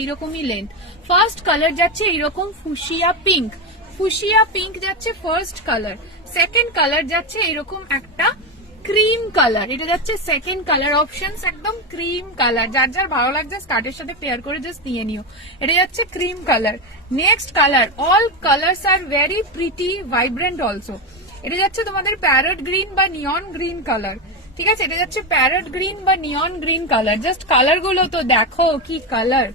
এইরকমই length. First colour যাচ্ছে এইরকম ফুশিয়া পিঙ্ক, ফুশিয়া পিঙ্ক যাচ্ছে ফার্স্ট কালার। সেকেন্ড কালার যাচ্ছে এরকম একটা ক্রিম কালার, এটা যাচ্ছে সেকেন্ড কালার অপশন, একদম ক্রিম কালার। যার যার ভালো লাগছে স্কার্টের সাথে পেয়ার করে জাস্ট নিয়ে নিও। এটা যাচ্ছে cream colour. Next colour, all colours are very pretty vibrant also. এটা যাচ্ছে তোমাদের প্যারট গ্রিন বা নিয়ন গ্রিন কালার, ঠিক আছে? এটা যাচ্ছে প্যারট গ্রিন বা নিয়ন গ্রিন কালার। জাস্ট কালার গুলো তো দেখো কি কালার।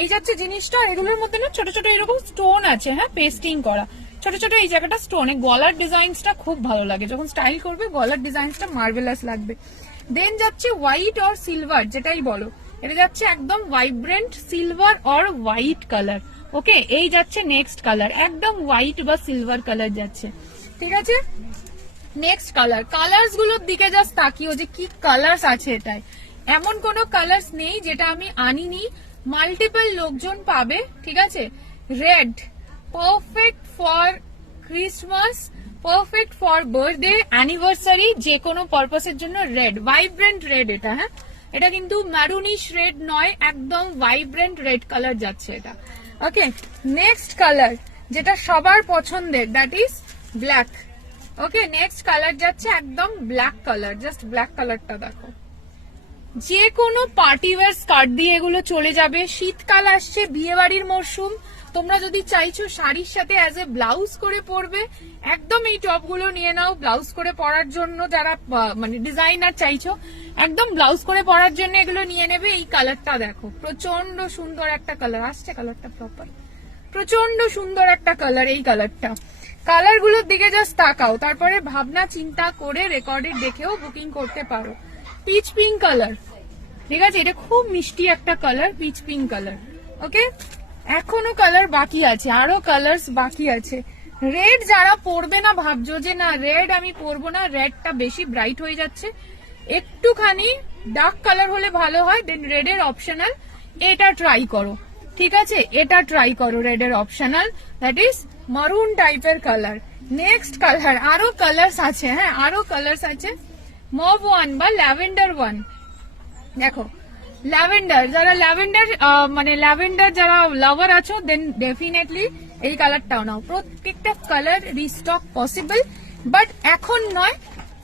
এই যাচ্ছে জিনিসটা, এগুলোর মধ্যে না ছোট ছোট এরকম স্টোন আছে, হ্যাঁ, পেস্টিং করা ছোট ছোট এই জায়গাটা স্টোনে। গলার ডিজাইনসটা খুব ভালো লাগে, যখন স্টাইল করবে গলার ডিজাইনসটা মার্ভেলাস লাগবে। দেন যাচ্ছে হোয়াইট অর সিলভার, যেটাই বলো। এটা যাচ্ছে একদম vibrant silver or white colour. Okay, এই যাচ্ছে নেক্সট কালার, একদম হোয়াইট বা সিলভার কালার যাচ্ছে, ঠিক আছে? নেক্সট কালার, কালার্স গুলোর দিকে জাস্ট তাকিও যে কি কালার্স আছে এটাই। এমন কোনো কালার্স নেই যেটা আমি আনিনি, মাল্টিপল লোকজন পাবে, ঠিক আছে? Red, perfect for Christmas, perfect for birthday, anniversary, যে কোনো পারপাসের জন্য রেড, ভাইব্রেন্ট রেড এটা, হ্যাঁ, এটা কিন্তু ম্যারুনিশ রেড নয়, একদম ভাইব্রেন্ট রেড কালার যাচ্ছে এটা। ওকে, নেক্সট কালার যেটা সবার পছন্দের, that is black. Okay, next colour যাচ্ছে একদম ব্ল্যাক কালার, জাস্ট ব্ল্যাক কালারটা দেখো। যে কোনো পার্টি ওয়্যার স্কার্ট দিয়ে এগুলো চলে যাবে। শীতকাল আসছে, বিয়ে বাড়ির মরশুম, তোমরা যদি চাইছো শাড়ির সাথে অ্যাজ এ ব্লাউজ করে পরবে, একদম এই টপ গুলো নিয়ে নাও ব্লাউজ করে পরার জন্য। যারা মানে ডিজাইনার চাইছো একদম ব্লাউজ করে পরার জন্য এগুলো নিয়ে নেবে। এই কালারটা দেখো, প্রচন্ড সুন্দর একটা কালার আসছে, কালারটা প্রপার, প্রচন্ড সুন্দর একটা কালার এই কালারটা। কালার গুলোর দিকে জাস্ট তাকাও, তারপরে ভাবনা চিন্তা করে রেকর্ডে দেখেও বুকিং করতে পারো। পিচ পিঙ্ক কালার, ঠিক আছে? এটা খুব মিষ্টি একটা কালার, পিচ পিঙ্ক কালার। ওকে, এখনো কালার বাকি আছে, আরো কালার্স বাকি আছে। রেড যারা পরবে না, ভাবছো যে না রেড আমি পরবো না, রেডটা বেশি ব্রাইট হয়ে যাচ্ছে, একটুখানি ডার্ক কালার হলে ভালো হয়, দেন রেডের অপশনাল এটা ট্রাই করো, ঠিক আছে? এটা ট্রাই করো রেডের অপশনাল, দ্যাট ইজ মারুন টাইপের কালার। নেক্সট কালার, আরো কালার্স আছে, হ্যাঁ, আরো কালার্স আছে। মভ ওয়ান বা ল্যাভেন্ডার ওয়ান, দেখো ল্যাভেন্ডার, যারা ল্যাভেন্ডার মানে ল্যাভেন্ডার যারা লাভার আছো, দেন ডেফিনেটলি এই কালারটাও নাও। প্রত্যেকটা কালার রিস্টক পসিবল, বাট এখন নয়,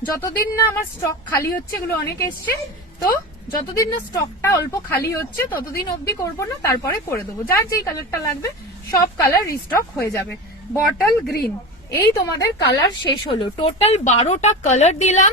যতদিন না আমার স্টক খালি হচ্ছে, এগুলো অনেক এসছে তো, যতদিন না স্টকটা অল্প খালি হচ্ছে ততদিন অবধি করবো না, তারপরে করে দেবো। যার যেই কালারটা লাগবে সব কালার রিস্টক হয়ে যাবে। বটল গ্রিন, এই তোমাদের কালার শেষ হলো। টোটাল 12টা কালার দিলাম।